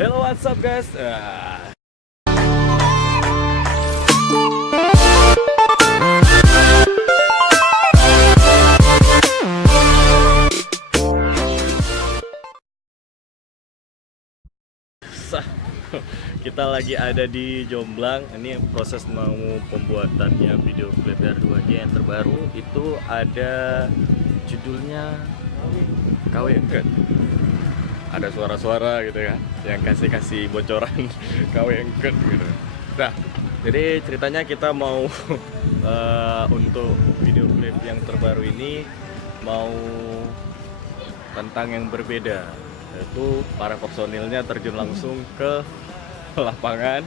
Hello, what's up guys? Kita lagi ada di Jomblang. Ini proses mau pembuatannya video klip R2J yang terbaru. Itu ada judulnya KW Engket. Ada suara-suara gitu ya yang kasih bocoran KW Engket gitu. Nah, jadi ceritanya kita mau untuk video klip yang terbaru ini mau tentang yang berbeda, yaitu para personilnya terjun langsung ke lapangan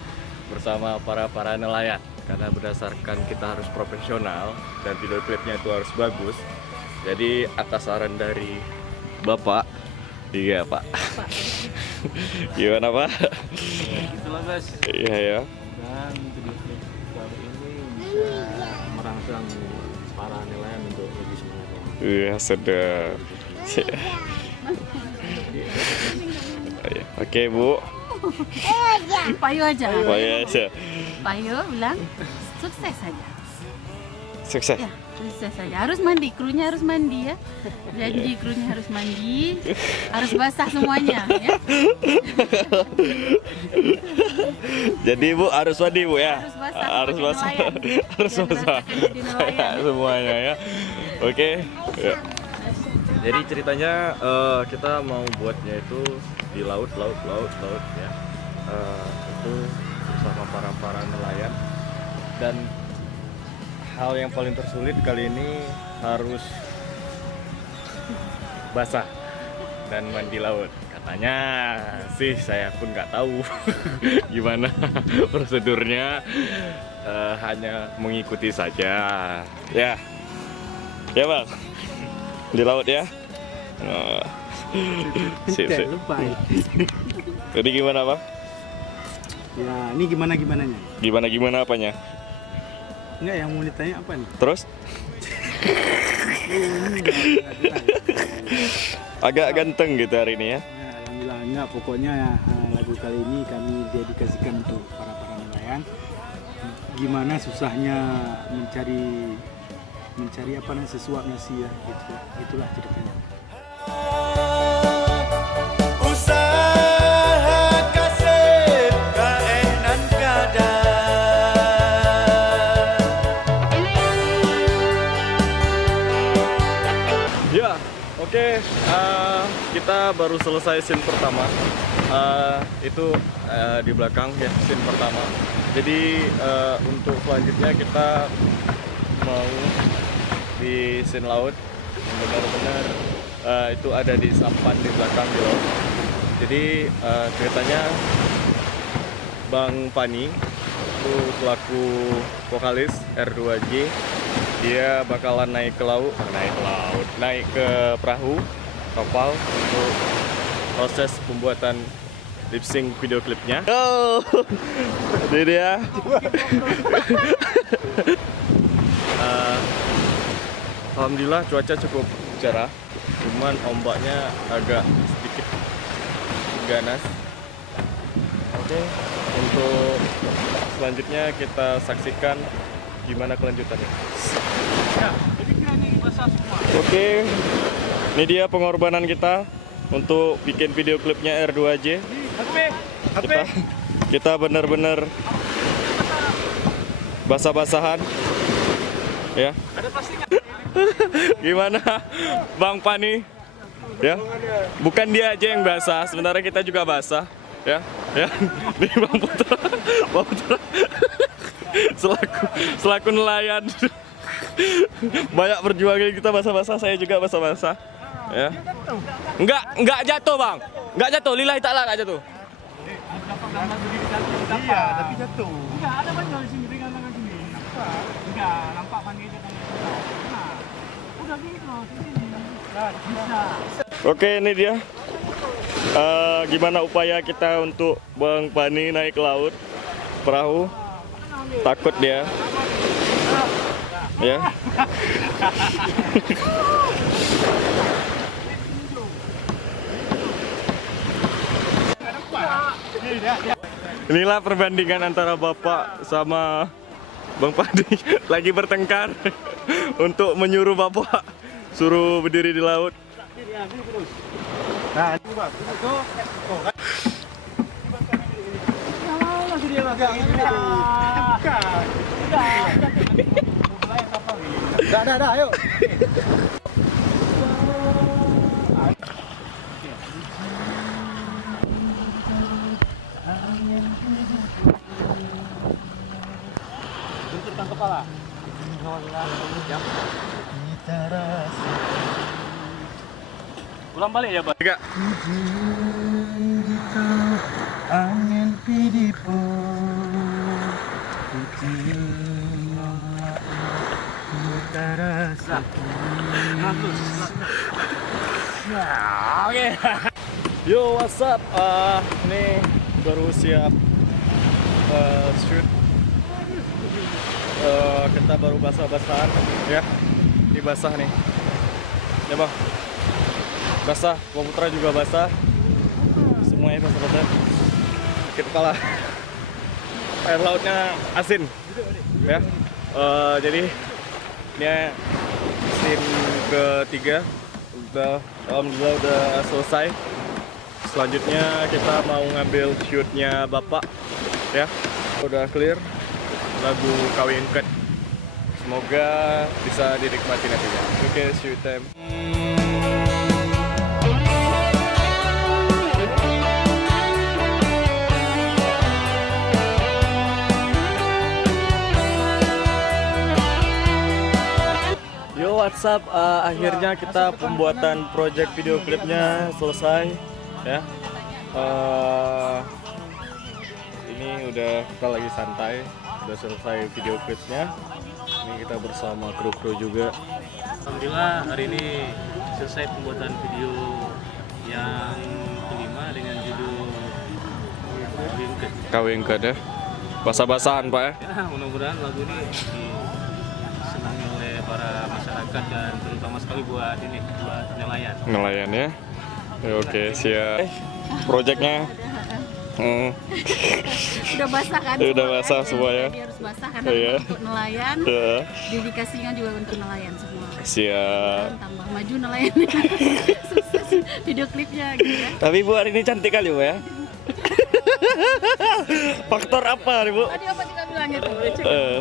bersama para nelayan. Karena berdasarkan kita harus profesional dan video klipnya itu harus bagus, jadi atas saran dari Bapak, iya Pak, gimana Pak? Itulah guys. Iya ya. Dan video klip baru ini bisa merangsang para nelayan untuk lebih semangat. Iya sedap. Oke Bu. Payo aja. Payo bilang sukses saja. Sukses. Ya, sukses saja. Harus mandi, krunya harus mandi ya. Janji krunya harus mandi, harus basah semuanya ya. Jadi Bu harus mandi Bu ya. Harus basah. Harus basah. Semuanya ya. Oke. Ya. Jadi ceritanya kita mau buatnya itu di laut ya. Itu bersama para nelayan, dan hal yang paling tersulit kali ini harus basah dan mandi laut. Katanya sih, saya pun nggak tahu gimana prosedurnya, hanya mengikuti saja ya. Ya Bang, di laut ya. Sip. Lupa. Jadi gimana Bang? Ya, ini gimananya? Gimana apanya? Enggak, yang mau ditanya apa nih? Terus? Agak ganteng gitu hari ini ya? Ya, alhamdulillah enggak. Pokoknya lagu kali ini kami dedikasikan untuk para nelayan. Gimana susahnya mencari apa namanya, sesuap nasi ya, gitu. Itulah ceritanya. Ya, oke. Kita baru selesai scene pertama. Itu di belakang ya, scene pertama. Jadi untuk selanjutnya kita mau di scene laut. Benar-benar itu ada di sampan di belakang di laut. Jadi ceritanya Bang Pani itu selaku vokalis R2J, dia bakalan naik ke perahu kapal untuk proses pembuatan lip sync video klipnya. Oh, ini dia. Alhamdulillah cuaca cukup cerah, cuman ombaknya agak sedikit ganas. Oke, untuk selanjutnya kita saksikan gimana kelanjutannya. Ya, jadi kira ini basah semua. Oke, ini dia pengorbanan kita untuk bikin video klipnya R2J. Kita benar-benar basah-basahan ya. Ada plastik nggak? Gimana Bang Pani? Ya, bukan dia aja yang basah, sebenarnya kita juga basah ya. Nih Bang Putra selaku nelayan. Banyak perjuangan kita basah-basah, saya juga basah-basah ya. Enggak jatuh Bang, enggak jatuh, lillahi ta'ala enggak jatuh. Iya, tapi jatuh. Enggak, ada banyak di sini, pegang tangan sini. Enggak, nampak panggil dia tangan. Nah, udah gitu, sini. Bisa. Oke, ini dia. Gimana upaya kita untuk Bang Pani naik ke laut perahu? Takut dia. Ya. Inilah perbandingan antara Bapak sama Bang Pandi lagi bertengkar untuk menyuruh Bapak suruh berdiri di laut. Nah, ini Bang. Dah, ayo. Benturkan kepala. Ulang balik ya, Pak. Tiga. Angin pidipo Oke. Yo, what's up? Ini baru siap shoot. Kita baru basah-basahan ya. Ini basah nih. Ya, Bang. Basah, Bang Putra juga basah. Semuanya basah-basah. Sakit kepala. Air lautnya asin. Ya. Jadi ini scene ketiga. Alhamdulillah udah selesai. Selanjutnya kita mau ngambil shootnya Bapak. Ya. Udah clear. Lagu Kawin Ket. Semoga bisa dinikmati nantinya. Oke, shoot time. Yo, what's up? Akhirnya kita pembuatan project video klipnya selesai ya. Ini udah kita lagi santai, udah selesai video klipnya. Ini kita bersama kru-kru juga. Alhamdulillah hari ini selesai pembuatan video yang kelima dengan judul Wingket. Kawin Ket ya. Basah-basahan, Pak ya. Ya, mudah-mudahan lagu ini disenangi oleh para masyarakat dan terutama sekali buat nelayan. Nelayan ya. Oke, siap. Projectnya Udah basah kan? Udah semua, basah kan? semua ya. Jadi harus basah karena Iya. untuk nelayan. ya. Dedikasinya juga untuk nelayan semua. Siap. Dan tambah maju nelayannya. Sukses video klipnya gitu ya. Tapi Bu hari ini cantik kali Bu ya. Faktor apa nih Bu? Tadi apa kita bilang gitu?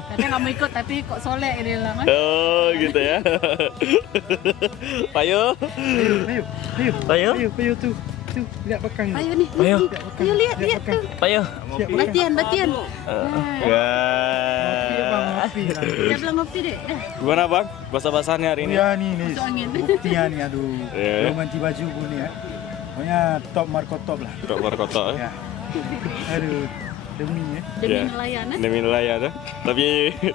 Katanya nggak mau ikut tapi kok soleh dia bilang kan. Oh gitu ya. Payo. Payo. Tuh, lihat belakang. Ayo nih, Ayo. ayo lihat tuh. Payo. Batian. Ya. Ngopi lah. Kita bilang ngopi deh. Gimana Bang? Basah-basahannya hari ini? Ya nih, Masuk angin. buktinya nih, aduh. Iya. Belum ganti baju pun nih ya. Pokoknya top Marco top lah. Dok Markota ya. Ya. Aduh, demi ya. Demi Ya. nelayan. Demi nelayan ya. Tapi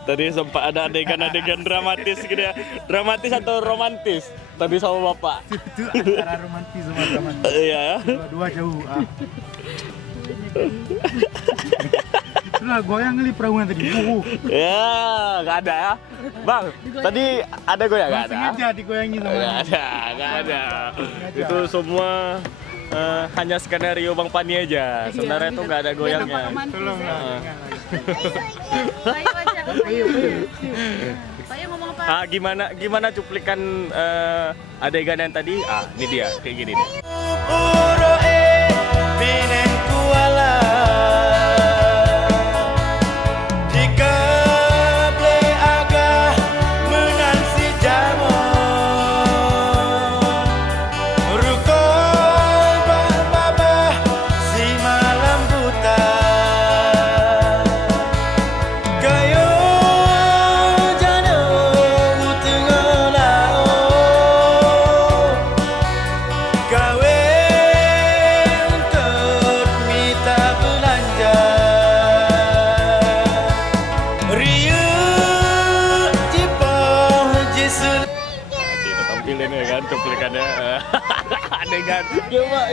tadi sempat ada adegan-adegan dramatis gitu ya. Dramatis atau romantis? Tadi sama Bapak. Itu antara romantis sama dramatis. Iya ya. Dua-dua jauh. Itulah goyang kali perahuan tadi. Ya, nggak ada ya. Bang, tadi ada goyang nggak ada? Sengaja digoyangin sama Nggak ada, nggak ada. Itu semua hanya skenario Bang Pani aja. Sebenarnya itu nggak ada goyangnya. Tolong lah. Ayo aja. Ayo ngomong apa? Gimana cuplikan adegan yang tadi? Ini dia, kayak gini nih. Kita tampilin ya kan cuplikannya. Adegan. Ya Pak.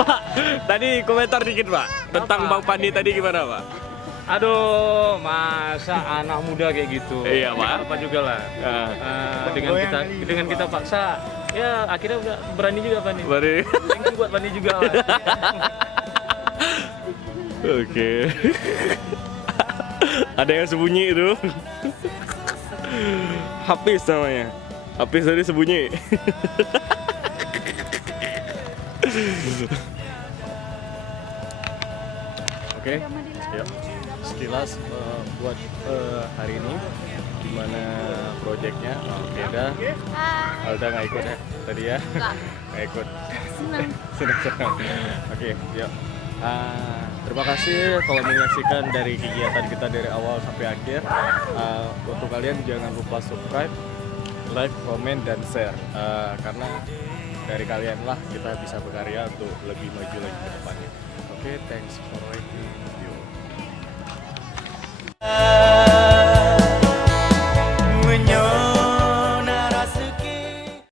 Pak, tadi komentar dikit Pak tentang Bang Pandi tadi gimana Pak? Aduh, masa anak muda kayak gitu? Iya, Pak. Apa juga lah. Dengan kita paksa, ya akhirnya udah berani juga Pak nih. Mari. Thank you buat Pani juga Pak. Oke. Ada yang sembunyi itu. Hafiz namanya. Hafiz tadi sembunyi. Oke. Yuk. Sekilas buat hari ini gimana proyeknya? Beda. Alda nggak ikut ya tadi ya? Nggak ikut. Senang. Oke, yuk. Terima kasih kalau menyaksikan dari kegiatan kita dari awal sampai akhir. Untuk kalian jangan lupa subscribe, like, komen, dan share. Karena dari kalian lah kita bisa berkarya untuk lebih maju lagi ke depannya. Oke, thanks for watching video.